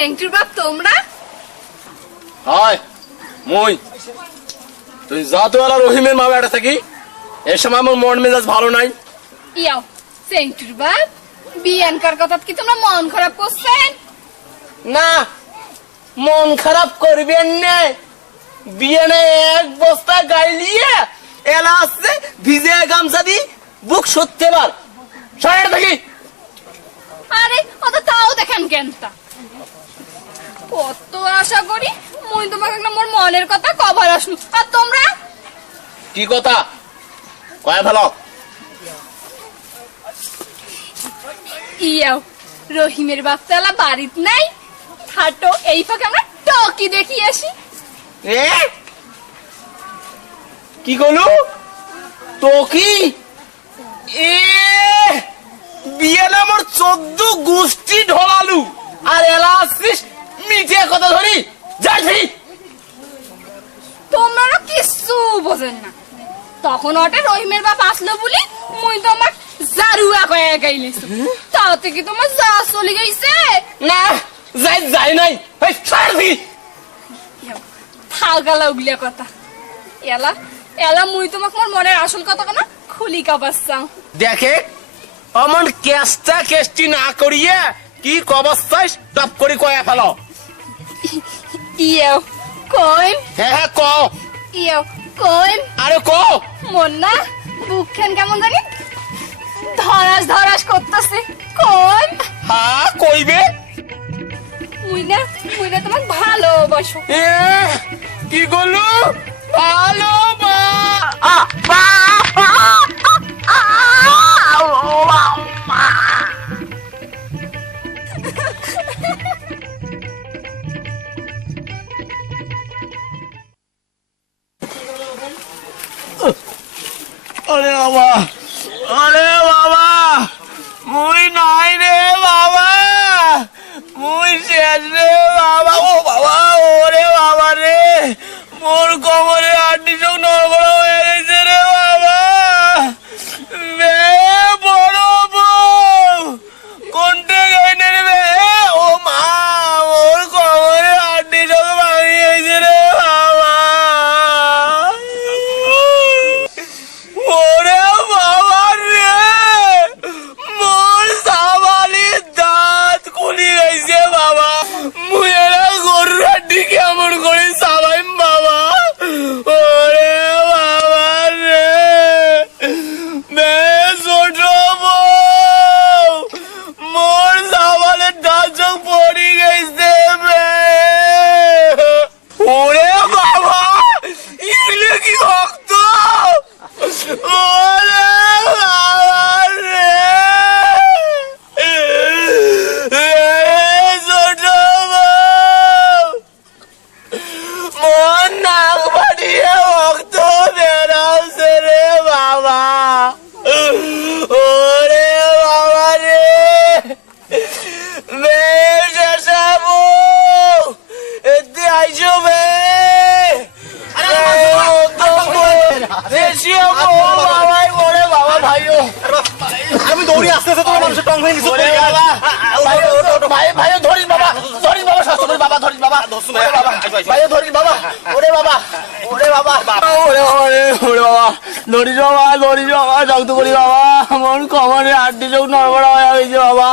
সেন্টুর বাপ তোমরা? হাই মই তুই যা তো আর রহিমের মা বেটা থাকি এ সময় আমার মন মেজাজ ভালো নাই। ইয়াও সেন্টুর বাপ বিয়ানকার কথা কি তোমরা মন খারাপ করছেন? না মন খারাপ করবেন না, বিয়ানে এক বস্তা গাইলিয়ে এলা আসছে ভিজে গামছা দি বুক সত্যি বার সাইড থাকি। আরে অত তাও দেখেন কেনটা কত আশা করি মুই তোমাকে একটা মোর মনের কথা কভার আসলু আর তোমরা কি কথা কয় ভালো? ইয়াও রহিমের বাচ্চালা বাড়িত নাই, হাঁটো এই ফাঁকে আমরা টকি দেখি আসি। এ কি করলু তো কি এ বিয়ে না মোর 14 গোষ্ঠী ঢলালু আর এলা আসছিস মিঠে কথা ধরি যাই। তোমরা কিছু বোঝেন না, তখন ওটা রহিমের বাপ আসলো বলি মুই তোমার জারুয়া কয়ে গাইলেছি, তাতে কি তোমার যা চলে গেছে? না যাই নাই এই ছাড় দি থাকালা উগলিয়া কথা এলা এলা মুই তোমাকে মোর মনের আসল কথা কেন খুলি কাবাচ্ছাও। দেখে অমন কেষ্টা কেষ্টি না করিয়ে কি কবস্থায় টপ করে কয়ে ফেলো। ইয়েও কইম হ্যাঁ ক ইয়েও কইম আরে ক মন না বুকখান কেমন জানি ধরাস ধরাস করতেছে। কইম হ্যাঁ কইবে মুই না তোমাকে ভালোবাসো। এ কি করলু ভালো আরে বাবা আরে বাবা মুই নাই রে বাবা মুই শেষ রে বাবা। ও বাবা ওরে বাবা রে মোর কোমরে আড্ডি সব নড়বড় হয়ে গেছে রে বাবা। বে বড় বউ কোনটা গাইনে রে ও মা মোর কোমরে আড্ডি সব ভাঙি গেছে রে বাবা। ওরে বাবা রে মোর সাবালির দাঁত খুলি গেছে বাবা। মুয়েরা গরুর আড্ডি কেমন করে সাবাইম বাবা। ওরে বাবা রে বে ছোট বউ মোর সাবালের দাঁত চোখ পড়ি গেছে বে। ওরে বাবা এগুলো কি ভক্ত ওরে বাবা রে ছোট বউ মন নাক বাড়িয়ে ভক্ত বেড়াচ্ছে রে বাবা। ওরে বাবা রে বেশ আসাবো এতে আইসো বে আমি দৌড়ি আসতে আসতে তোমার মানুষের টং হয়ে গেছে। ভাই ধরিস বাবা ধরিস বাবা শাস্ত্র বাবা ধরিস বাবা ভাই ধরিস বাবা। ওরে বাবা ওরে বাবা ওরে বাবা রে ওরে বাবা ধরিস বাবা জগত করি বাবা আমার কমরে আড্ডি চোখ নড়বড়া হয়ে গেছে বাবা।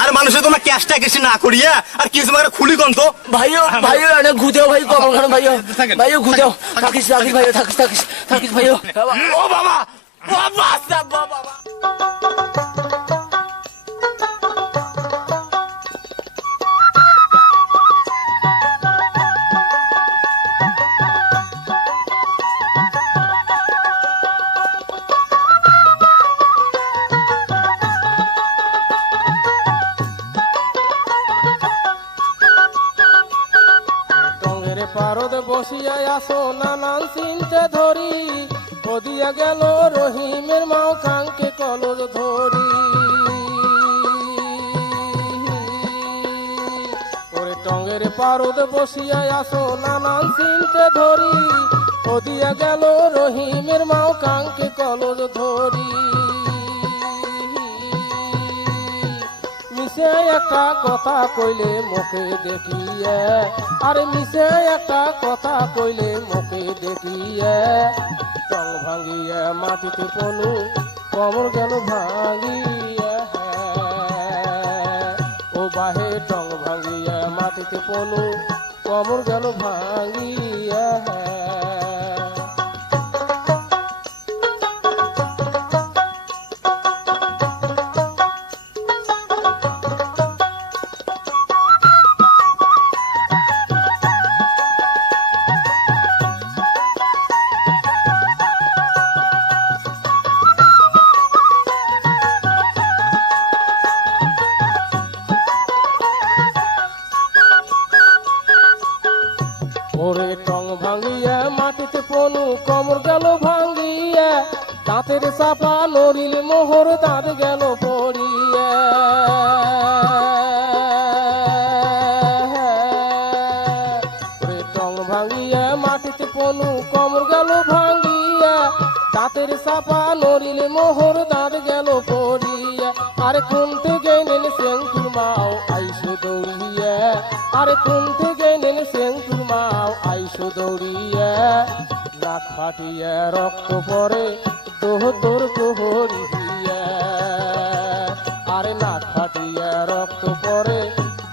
আর মানুষের তোমার ক্যাশটা কেসি না করিয়ে আর কিছু মানে খুলি কন তো ভাইও এনে ঘুদেও ভাই কমল খান ভাইও ঘুদেও থাকিস ভাইও ও বাবা বাবা। টঙ্গের পারদ বসিয়া আসো নানান চিনতে ধরি, ওদিয়া গেল রহিমের মাও কাঙ্কে কলর ধরি। ওরে টঙ্গের পারদ বসিয়া আসো নানান চিনতে ধরি, ওদিয়া গেল রহিমের মাও কাঙ্কে কলর ধরি। মিশে একটা কথা কইলে মুখে দেখিয়ে, আরে মিশে একটা কথা কইলে মুখে দেখিয়ে, টং ভাঙিয়ে মাটিতে পনু কমর গেল ভাঙিয়ে, ও বাহে টং ভাঙিয়ে মাটিতে পনু কমর গেল ভাঙিয়ে। ওরে টং ভাঙিয়া মাটিতে পনু কমর গেল ভাঙিয়া, দাঁতের চাপা নড়িল মোহর দাঁত গেল পড়িয়া, ওরে টং ভাঙিয়া মাটিতে পনু কমর গেল ভাঙিয়া, দাঁতের চাপা নড়িল মোহর দাঁত গেল পড়িয়া, আরে কুনতে গেলেন সেঙ্কুর মাও আইসে দৌড়িয়া, আরে কুনতে গেলেন সেঙ্কুর মাও আইসো দৌড়িয়া, নাক ফাটিয়া রক্ত পরে দোহ তোর কোহরিয়া, আরে নাক ফাটিয়া রক্ত পরে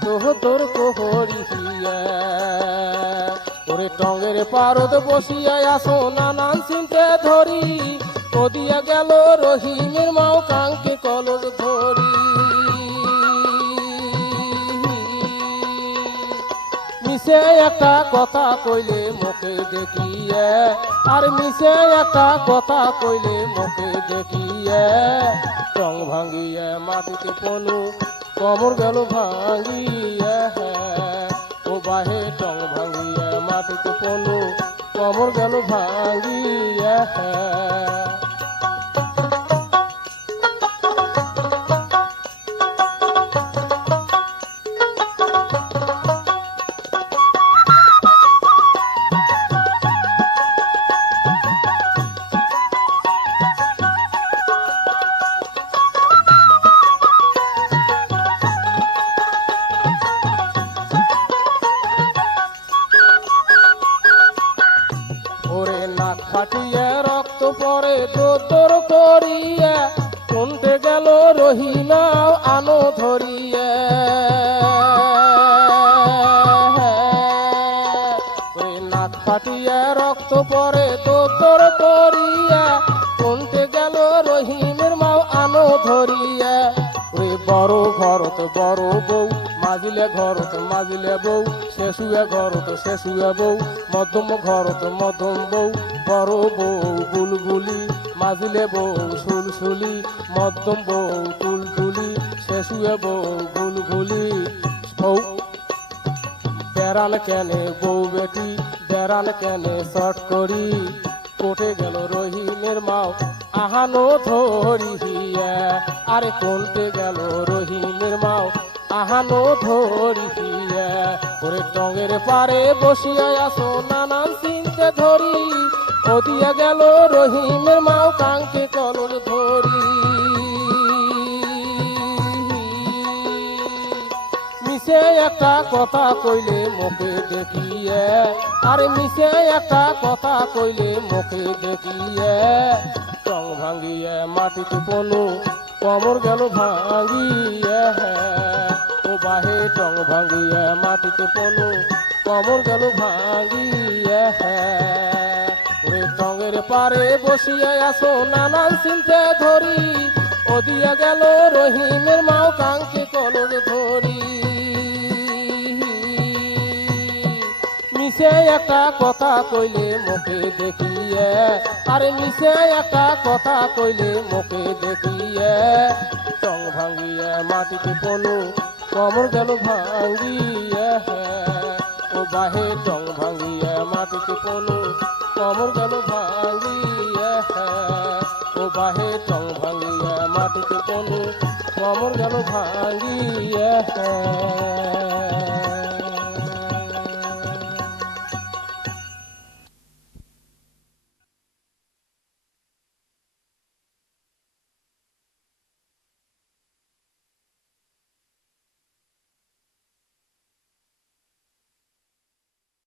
দোহ তোর কোহরিয়া, ওরে টঙ্গের পারদ বসিয়া আসো নানান চিনতে ধরি, ওদিয়া গেল রহিমের মাও কাঙ্কে কলস ধরি, মিশে একটা কথা কইলে মুখে দেখিয়ে, আর মিশে একটা কথা কইলে মুখে দেখিয়ে, টং ভাঙিয়ে মাটিতে পনু কমর গেল ভাঙিয়ে, ও বাহে টং ভাঙিয়ে মাটিতে পনু কমর গেল ভাঙিয়ে। ওরে নাক ফাটিয়ে রক্ত পরে দোদর করিয়া, কোনতে গেল রহিমাও আনো ধরিয়া, ওরে নাক ফাটিয়ে রক্ত পরে দোদর করিয়া, কোনতে গেল রহিমের মাও আনো ধরিয়া, ওরে বড় ঘরত বড় বউ, মাজিলে ঘরত মাজিলে বউ, শেষুয়া ঘরত শেষুয়া বউ, মধ্যম ঘরত মধ্যম বউ, বড় বউ বুলবুলি, মাজিলে বউ সুলসুলি, মধ্যম বউ তুলতুলি, শেষুয়া বউ বুলবুলি, বউ বেড়াল কেনে বউ বেটি, বেড়াল কেনে শর্ট করি, কোটে গেল রহিমের মাও আহানো ধরিয়া, আরে কোনতে গেল রহিমের মাও আহানো ধরিয়া, ওরে টঙ্গের পারে বসিয়া আসো নানান চিনতে ধরি, ওদিয়া গেল রহিমের মাও কাঙ্কে কলস ধরি, মিশে একটা কথা কইলে মুখে দেখিয়ে, আরে মিশে একটা কথা কইলে মুখে দেখিয়ে, টং ভাঙিয়ে মাটিতে পনু কমর গেল ভাঙিয়ে, ও বাহে টং ভাঙিয়ে মাটিতে পনু কমর গেল ভাঙিয়ে, ওরে টঙ্গের পারে বসিয়া আসো নানান চিনতে ধরি, ওদিয়া গেল রহিমের মাও কাঙ্কে কলস ধরি, মিশে একটা কথা কইলে মুখে দেখিয়ে, আরে মিশে একটা কথা কইলে মুখে দেখিয়ে, টং ভাঙিয়ে মাটিতে পনু কমর গেল ভাঙিয়ে, ও বাহে টং ভাঙিয়ে মাটিতে পনু কমর গেল ভাঙিয়ে, ও বাহে টং ভাঙিয়ে মাটিতে পনু কমর গেল ভাঙিয়ে।